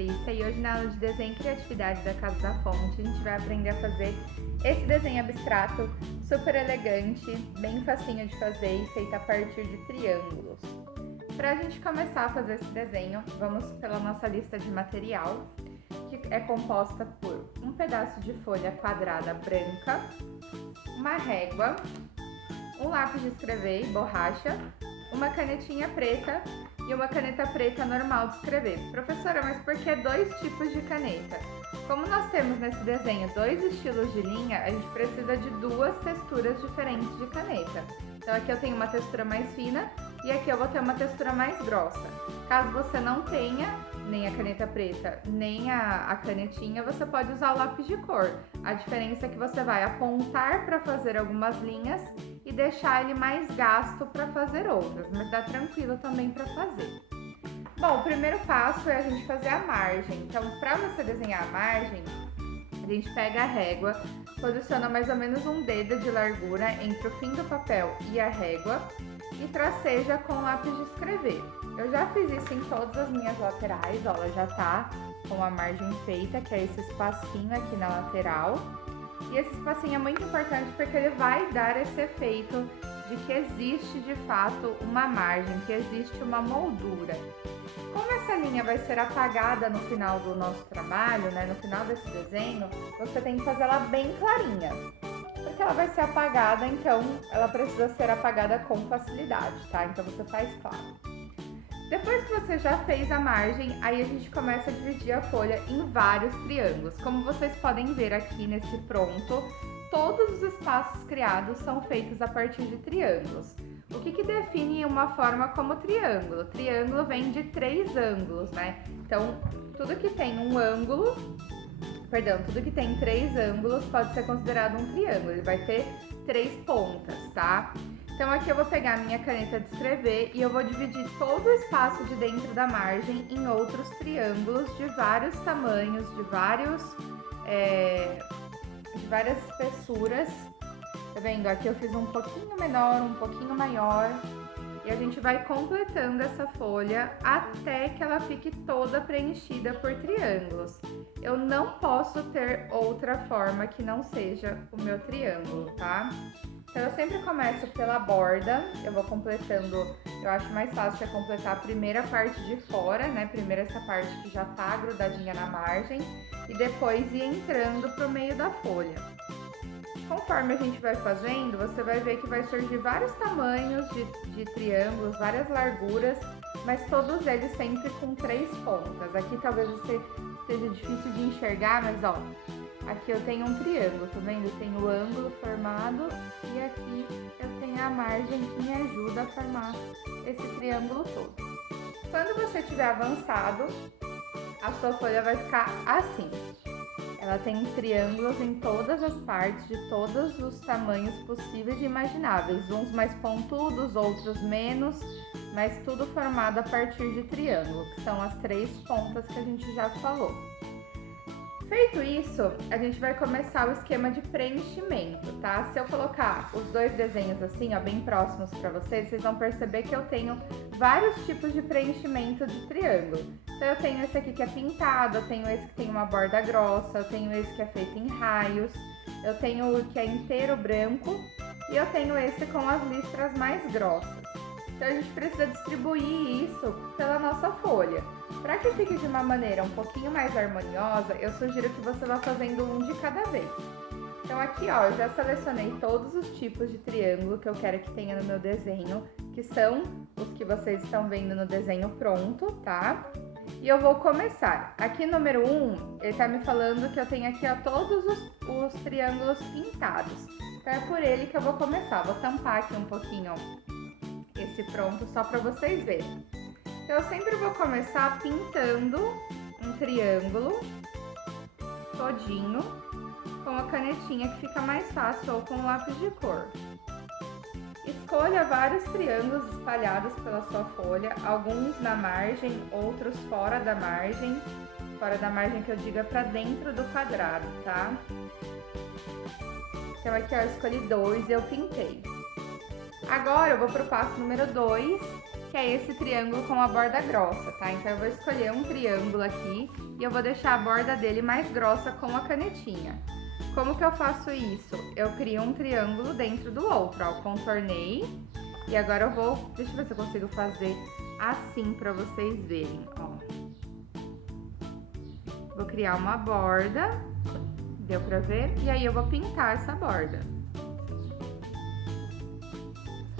Patrícia e hoje na aula de desenho e criatividade da Casa da Fonte a gente vai aprender a fazer esse desenho abstrato super elegante, bem facinho de fazer e feito a partir de triângulos. Para a gente começar a fazer esse desenho, vamos pela nossa lista de material, que é composta por um pedaço de folha quadrada branca, uma régua, um lápis de escrever e borracha, uma canetinha preta e uma caneta preta normal de escrever. Professora, mas por que dois tipos de caneta? Como nós temos nesse desenho dois estilos de linha, a gente precisa de duas texturas diferentes de caneta. Então aqui eu tenho uma textura mais fina e aqui eu vou ter uma textura mais grossa. Caso você não tenha nem a caneta preta, nem a canetinha, você pode usar o lápis de cor. A diferença é que você vai apontar para fazer algumas linhas e deixar ele mais gasto para fazer outras, mas dá tranquilo também para fazer. Bom, o primeiro passo é a gente fazer a margem. Então, para você desenhar a margem, a gente pega a régua, posiciona mais ou menos um dedo de largura entre o fim do papel e a régua e traceja com o lápis de escrever. Eu já fiz isso em todas as minhas laterais, ó, ela já tá com a margem feita, que é esse espacinho aqui na lateral. E esse espacinho é muito importante porque ele vai dar esse efeito de que existe de fato uma margem, que existe uma moldura. Como essa linha vai ser apagada no final do nosso trabalho, né, no final desse desenho, você tem que fazer ela bem clarinha. Porque ela vai ser apagada, então ela precisa ser apagada com facilidade, tá? Então você faz claro. Depois que você já fez a margem, aí a gente começa a dividir a folha em vários triângulos. Como vocês podem ver aqui nesse pronto, todos os espaços criados são feitos a partir de triângulos. O que define uma forma como triângulo? Triângulo vem de três ângulos, né? Então, tudo que tem três ângulos pode ser considerado um triângulo. Ele vai ter três pontas, tá? Então aqui eu vou pegar a minha caneta de escrever e eu vou dividir todo o espaço de dentro da margem em outros triângulos de vários tamanhos, de várias espessuras. Tá vendo? Aqui eu fiz um pouquinho menor, um pouquinho maior. E a gente vai completando essa folha até que ela fique toda preenchida por triângulos. Eu não posso ter outra forma que não seja o meu triângulo, tá? Então eu sempre começo pela borda, eu vou completando, eu acho mais fácil é completar a primeira parte de fora, né? Primeiro essa parte que já tá grudadinha na margem e depois ir entrando pro meio da folha. Conforme a gente vai fazendo, você vai ver que vai surgir vários tamanhos de triângulos, várias larguras, mas todos eles sempre com três pontas. Aqui talvez você esteja difícil de enxergar, mas ó, aqui eu tenho um triângulo, tá vendo? Eu tenho o ângulo formado e aqui eu tenho a margem que me ajuda a formar esse triângulo todo. Quando você tiver avançado, a sua folha vai ficar assim. Ela tem triângulos em todas as partes, de todos os tamanhos possíveis e imagináveis. Uns mais pontudos, outros menos, mas tudo formado a partir de triângulo, que são as três pontas que a gente já falou. Feito isso, a gente vai começar o esquema de preenchimento, tá? Se eu colocar os dois desenhos assim, ó, bem próximos para vocês, vocês vão perceber que eu tenho vários tipos de preenchimento de triângulo. Então eu tenho esse aqui que é pintado, eu tenho esse que tem uma borda grossa, eu tenho esse que é feito em raios, eu tenho o que é inteiro branco e eu tenho esse com as listras mais grossas. Então a gente precisa distribuir isso pela nossa folha. Para que fique de uma maneira um pouquinho mais harmoniosa, eu sugiro que você vá fazendo um de cada vez. Então aqui, ó, eu já selecionei todos os tipos de triângulo que eu quero que tenha no meu desenho, que são os que vocês estão vendo no desenho pronto, tá? E eu vou começar. Aqui, número 1, ele tá me falando que eu tenho aqui, ó, todos os triângulos pintados. Então é por ele que eu vou começar. Vou tampar aqui um pouquinho esse pronto só para vocês verem. Então eu sempre vou começar pintando um triângulo todinho com a canetinha que fica mais fácil ou com o lápis de cor. Escolha vários triângulos espalhados pela sua folha, alguns na margem, outros fora da margem que eu diga para dentro do quadrado, tá? Então aqui ó, eu escolhi dois e eu pintei. Agora eu vou pro passo número 2, que é esse triângulo com a borda grossa, tá? Então eu vou escolher um triângulo aqui e eu vou deixar a borda dele mais grossa com a canetinha. Como que eu faço isso? Eu crio um triângulo dentro do outro, ó, contornei. E agora eu vou, deixa eu ver se eu consigo fazer assim pra vocês verem, ó. Vou criar uma borda, deu pra ver? E aí eu vou pintar essa borda.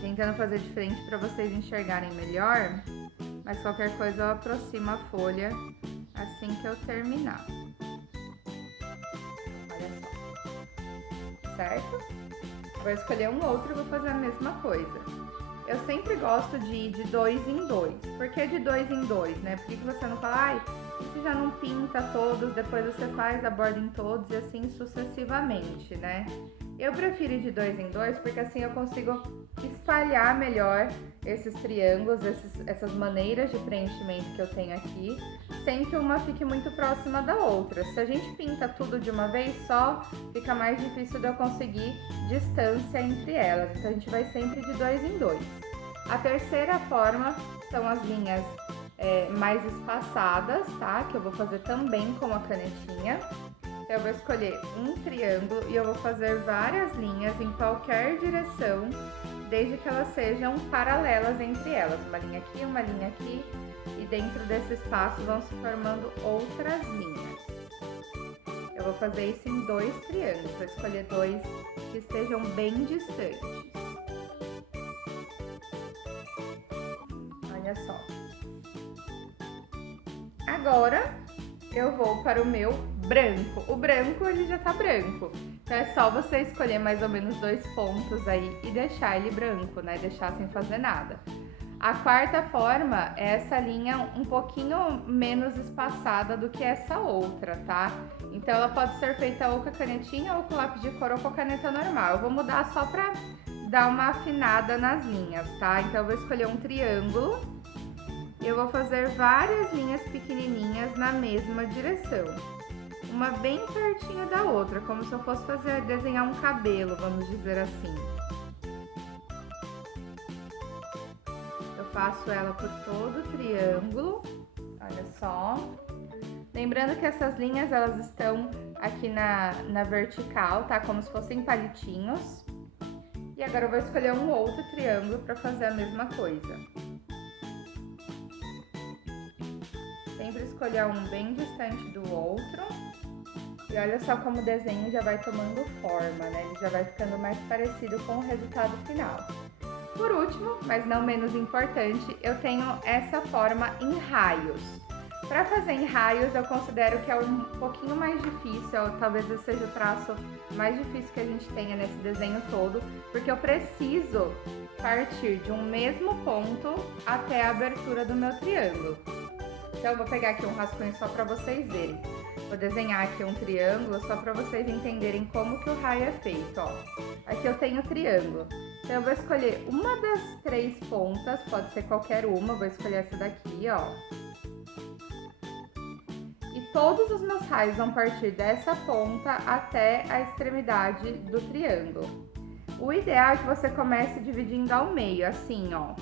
Tentando fazer diferente pra vocês enxergarem melhor, mas qualquer coisa eu aproximo a folha assim que eu terminar. Olha só. Certo? Vou escolher um outro e vou fazer a mesma coisa. Eu sempre gosto de ir de 2 em 2. Por que de 2 em 2, né? Por que você não fala, ai, você já não pinta todos, depois você faz a borda em todos e assim sucessivamente, né? Eu prefiro ir de 2 em 2 porque assim eu consigo espalhar melhor esses triângulos, essas maneiras de preenchimento que eu tenho aqui, sem que uma fique muito próxima da outra. Se a gente pinta tudo de uma vez só, fica mais difícil de eu conseguir distância entre elas. Então a gente vai sempre de 2 em 2. A terceira forma são as linhas mais espaçadas, tá? Que eu vou fazer também com a canetinha. Então eu vou escolher um triângulo e eu vou fazer várias linhas em qualquer direção, desde que elas sejam paralelas entre elas. Uma linha aqui, e dentro desse espaço vão se formando outras linhas. Eu vou fazer isso em 2 triângulos, vou escolher 2 que estejam bem distantes. Olha só. Agora eu vou para o meu branco. O branco ele já tá branco, então é só você escolher mais ou menos 2 pontos aí e deixar ele branco, né? Deixar sem fazer nada. A quarta forma é essa linha um pouquinho menos espaçada do que essa outra, tá? Então ela pode ser feita ou com a canetinha ou com lápis de cor ou com a caneta normal. Eu vou mudar só pra dar uma afinada nas linhas, tá? Então eu vou escolher um triângulo. Eu vou fazer várias linhas pequenininhas na mesma direção. Uma bem pertinho da outra, como se eu fosse desenhar um cabelo, vamos dizer assim. Eu faço ela por todo o triângulo, olha só. Lembrando que essas linhas, elas estão aqui na vertical, tá? Como se fossem palitinhos. E agora eu vou escolher um outro triângulo para fazer a mesma coisa. Sempre escolher um bem distante do outro. E olha só como o desenho já vai tomando forma, né? Ele já vai ficando mais parecido com o resultado final. Por último, mas não menos importante, eu tenho essa forma em raios. Para fazer em raios, eu considero que é um pouquinho mais difícil, talvez esse seja o traço mais difícil que a gente tenha nesse desenho todo, porque eu preciso partir de um mesmo ponto até a abertura do meu triângulo. Então eu vou pegar aqui um rascunho só para vocês verem. Vou desenhar aqui um triângulo só para vocês entenderem como que o raio é feito, ó. Aqui eu tenho o triângulo. Então eu vou escolher uma das 3 pontas, pode ser qualquer uma, vou escolher essa daqui, ó. E todos os meus raios vão partir dessa ponta até a extremidade do triângulo. O ideal é que você comece dividindo ao meio, assim, ó.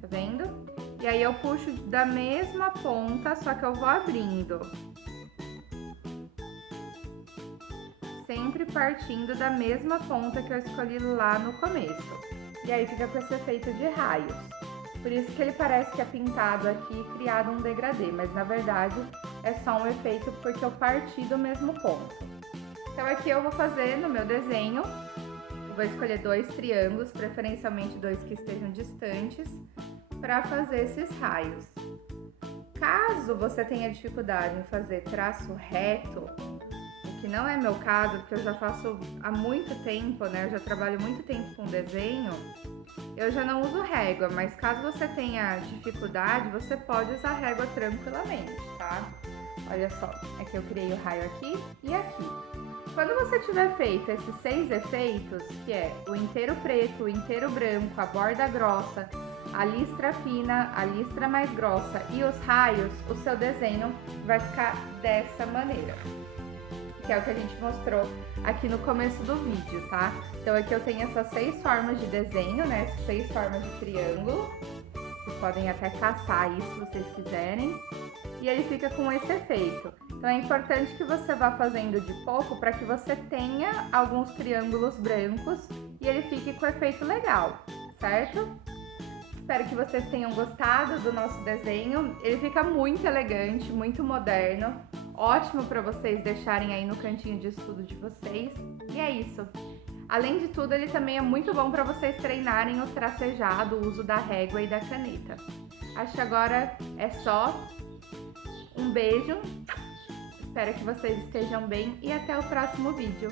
Tá vendo? E aí eu puxo da mesma ponta, só que eu vou abrindo. Sempre partindo da mesma ponta que eu escolhi lá no começo. E aí fica com esse efeito de raios. Por isso que ele parece que é pintado aqui e criado um degradê, mas na verdade é só um efeito porque eu parti do mesmo ponto. Então aqui eu vou fazer no meu desenho, eu vou escolher 2 triângulos, preferencialmente 2 que estejam distantes, para fazer esses raios. Caso você tenha dificuldade em fazer traço reto, o que não é meu caso, porque eu já faço há muito tempo, né? Eu já trabalho muito tempo com desenho, eu já não uso régua, mas caso você tenha dificuldade, você pode usar régua tranquilamente, tá? Olha só, aqui eu criei o raio aqui e aqui. Quando você tiver feito esses 6 efeitos, que é o inteiro preto, o inteiro branco, a borda grossa, a listra fina, a listra mais grossa e os raios, o seu desenho vai ficar dessa maneira. Que é o que a gente mostrou aqui no começo do vídeo, tá? Então aqui eu tenho essas 6 formas de desenho, né? Essas 6 formas de triângulo. Vocês podem até caçar aí se vocês quiserem. e ele fica com esse efeito. Então é importante que você vá fazendo de pouco para que você tenha alguns triângulos brancos e ele fique com efeito legal, certo? Espero que vocês tenham gostado do nosso desenho. Ele fica muito elegante, muito moderno. Ótimo para vocês deixarem aí no cantinho de estudo de vocês. E é isso. Além de tudo, ele também é muito bom para vocês treinarem o tracejado, o uso da régua e da caneta. Acho que agora é só. Um beijo. Espero que vocês estejam bem e até o próximo vídeo.